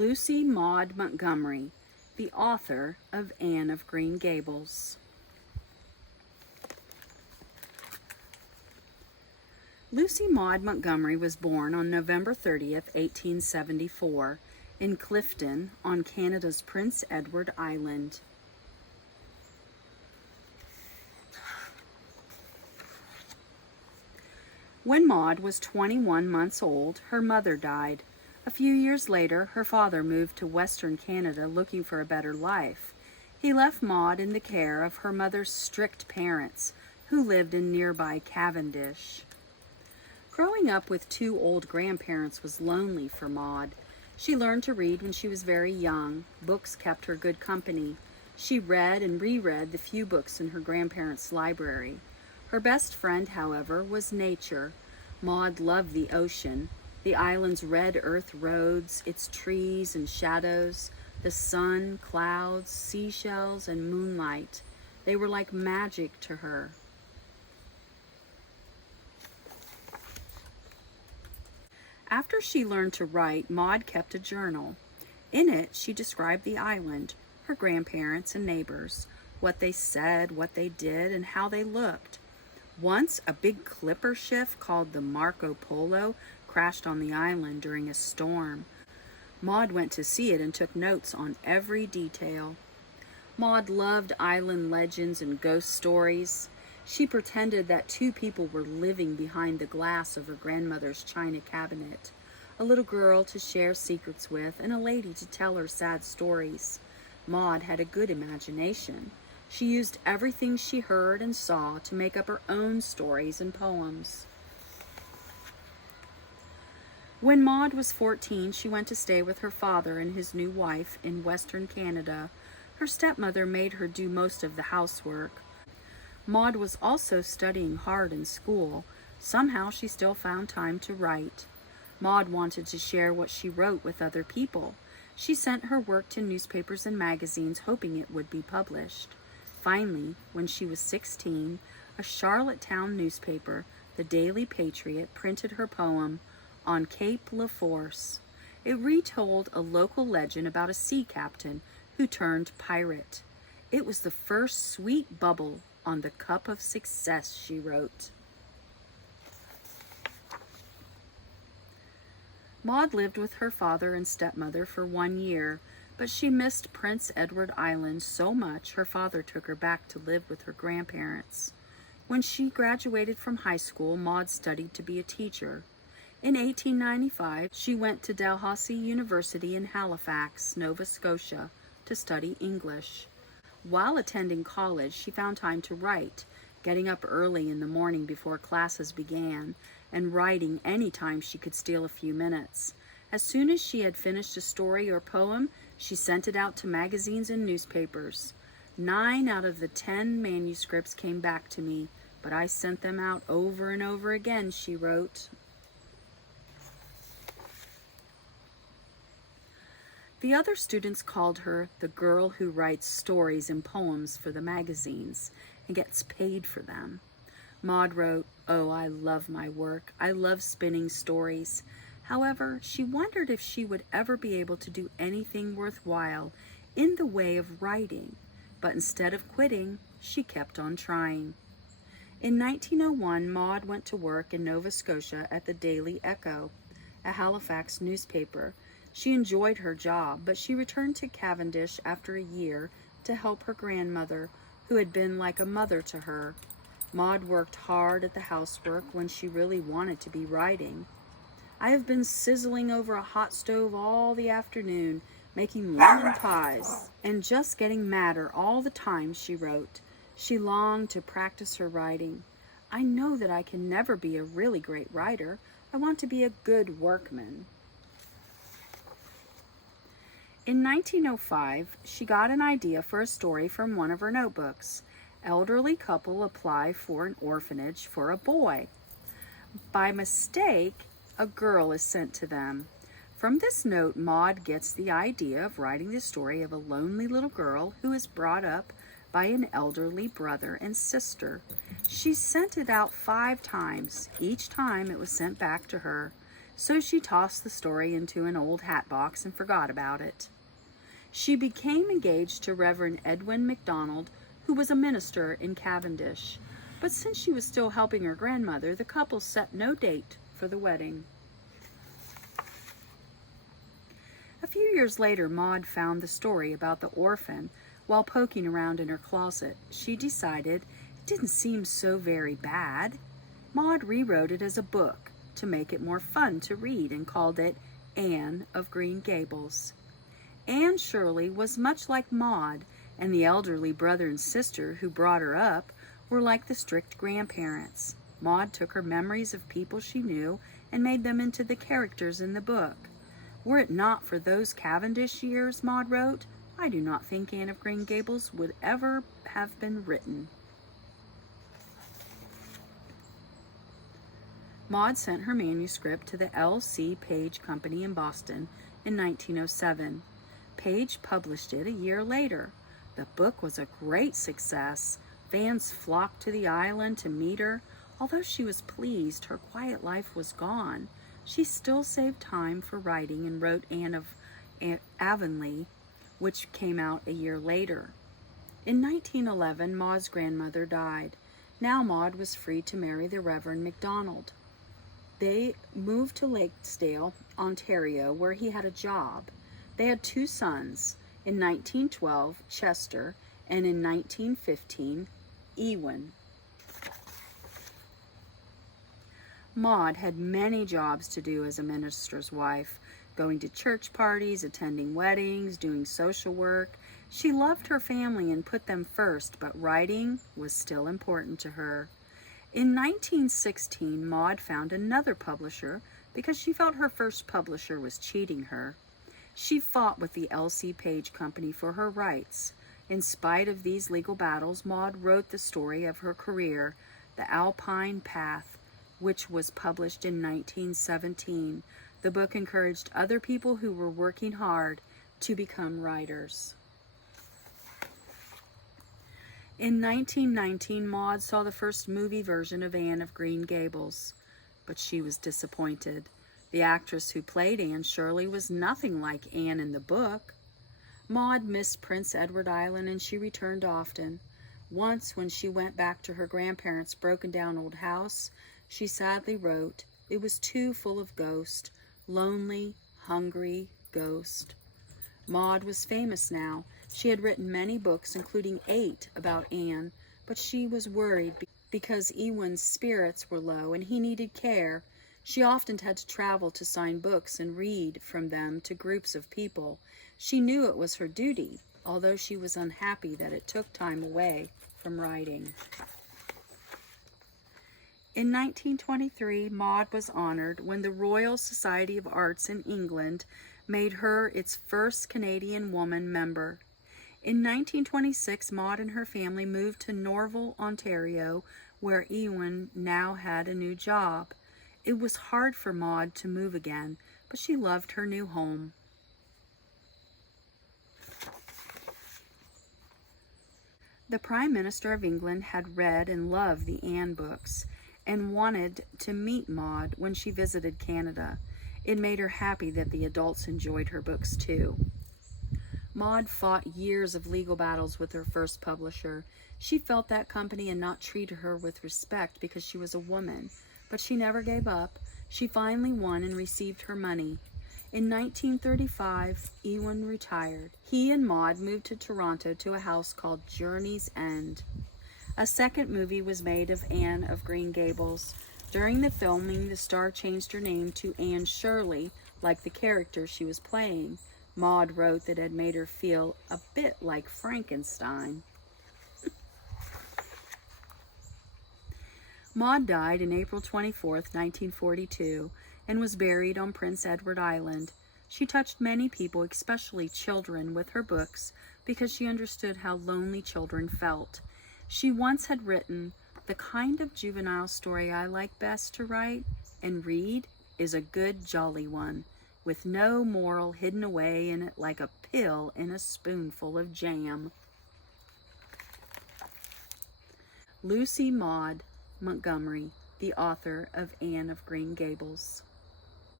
Lucy Maud Montgomery, the author of Anne of Green Gables. Lucy Maud Montgomery was born on November 30th, 1874, in Clifton on Canada's Prince Edward Island. When Maud was 21 months old, her mother died. A few years later, her father moved to Western Canada looking for a better life. He left Maud in the care of her mother's strict parents, who lived in nearby Cavendish. Growing up with two old grandparents was lonely for Maud. She learned to read when she was very young. Books kept her good company. She read and reread the few books in her grandparents' library. Her best friend, however, was nature. Maud loved the ocean, the island's red earth roads, its trees and shadows, the sun, clouds, seashells, and moonlight. They were like magic to her. After she learned to write, Maud kept a journal. In it, she described the island, her grandparents and neighbors, what they said, what they did, and how they looked. Once, a big clipper ship called the Marco Polo crashed on the island during a storm. Maud went to see it and took notes on every detail. Maud loved island legends and ghost stories. She pretended that two people were living behind the glass of her grandmother's china cabinet, a little girl to share secrets with and a lady to tell her sad stories. Maud had a good imagination. She used everything she heard and saw to make up her own stories and poems. When Maud was 14, she went to stay with her father and his new wife in Western Canada. Her stepmother made her do most of the housework. Maud was also studying hard in school. Somehow she still found time to write. Maud wanted to share what she wrote with other people. She sent her work to newspapers and magazines, hoping it would be published. Finally, when she was 16, a Charlottetown newspaper, the Daily Patriot, printed her poem, On Cape La Force. It retold a local legend about a sea captain who turned pirate. It was the first sweet bubble on the cup of success, she wrote. Maud lived with her father and stepmother for 1 year, but she missed Prince Edward Island so much her father took her back to live with her grandparents. When she graduated from high school, Maud studied to be a teacher. In 1895, she went to Dalhousie University in Halifax, Nova Scotia, to study English. While attending college, she found time to write, getting up early in the morning before classes began, and writing any time she could steal a few minutes. As soon as she had finished a story or poem, she sent it out to magazines and newspapers. 9 out of the 10 manuscripts came back to me, but I sent them out over and over again, she wrote. The other students called her the girl who writes stories and poems for the magazines and gets paid for them. Maud wrote, "Oh, I love my work. I love spinning stories." However, she wondered if she would ever be able to do anything worthwhile in the way of writing, but instead of quitting, she kept on trying. In 1901, Maud went to work in Nova Scotia at the Daily Echo, a Halifax newspaper. She enjoyed her job, but she returned to Cavendish after a year to help her grandmother, who had been like a mother to her. Maud worked hard at the housework when she really wanted to be writing. "I have been sizzling over a hot stove all the afternoon, making lemon pies, and just getting madder all the time," she wrote. She longed to practice her writing. "I know that I can never be a really great writer. I want to be a good workman." In 1905, she got an idea for a story from one of her notebooks. Elderly couple apply for an orphanage for a boy. By mistake, a girl is sent to them. From this note, Maud gets the idea of writing the story of a lonely little girl who is brought up by an elderly brother and sister. She sent it out 5 times. Each time it was sent back to her. so she tossed the story into an old hat box and forgot about it. She became engaged to Reverend Edwin MacDonald, who was a minister in Cavendish, but since she was still helping her grandmother, the couple set no date for the wedding. A few years later, Maud found the story about the orphan while poking around in her closet. She decided it didn't seem so very bad. Maud rewrote it as a book to make it more fun to read and called it Anne of Green Gables. Anne Shirley was much like Maud, and the elderly brother and sister who brought her up were like the strict grandparents. Maud took her memories of people she knew and made them into the characters in the book. Were it not for those Cavendish years, Maud wrote, I do not think Anne of Green Gables would ever have been written. Maud sent her manuscript to the L.C. Page Company in Boston in 1907. Page published it a year later. The book was a great success. Fans flocked to the island to meet her. Although she was pleased her quiet life was gone, she still saved time for writing and wrote Anne of Avonlea, which came out a year later. In 1911, Maud's grandmother died. Now Maud was free to marry the Reverend MacDonald. They moved to Lakesdale, Ontario, where he had a job. They had two sons. In 1912, Chester, and in 1915, Ewan. Maud had many jobs to do as a minister's wife, going to church parties, attending weddings, doing social work. She loved her family and put them first, but writing was still important to her. In 1916, Maud found another publisher because she felt her first publisher was cheating her. She fought with the L.C. Page Company for her rights. In spite of these legal battles, Maud wrote the story of her career, The Alpine Path, which was published in 1917. The book encouraged other people who were working hard to become writers. In 1919, Maud saw the first movie version of Anne of Green Gables, but she was disappointed. The actress who played Anne Shirley was nothing like Anne in the book. Maud missed Prince Edward Island and she returned often. Once, when she went back to her grandparents' broken-down old house, she sadly wrote, "It was too full of ghost, lonely, hungry ghost." Maud was famous now. She had written many books, including 8 about Anne, but she was worried because Ewan's spirits were low and he needed care. She often had to travel to sign books and read from them to groups of people. She knew it was her duty, although she was unhappy that it took time away from writing. In 1923, Maud was honored when the Royal Society of Arts in England made her its first Canadian woman member. In 1926, Maud and her family moved to Norval, Ontario, where Ewan now had a new job. It was hard for Maud to move again, but she loved her new home. The Prime Minister of England had read and loved the Anne books and wanted to meet Maud when she visited Canada. It made her happy that the adults enjoyed her books too. Maud fought years of legal battles with her first publisher. She felt that company had not treated her with respect because she was a woman, but she never gave up. She finally won and received her money. In 1935, Ewan retired. He and Maud moved to Toronto to a house called Journey's End. A second movie was made of Anne of Green Gables. During the filming, the star changed her name to Anne Shirley, like the character she was playing. Maud wrote that it had made her feel a bit like Frankenstein. Maud died on April 24, 1942, and was buried on Prince Edward Island. She touched many people, especially children, with her books because she understood how lonely children felt. She once had written, "The kind of juvenile story I like best to write and read is a good, jolly one, with no moral hidden away in it like a pill in a spoonful of jam." Lucy Maud Montgomery, the author of Anne of Green Gables.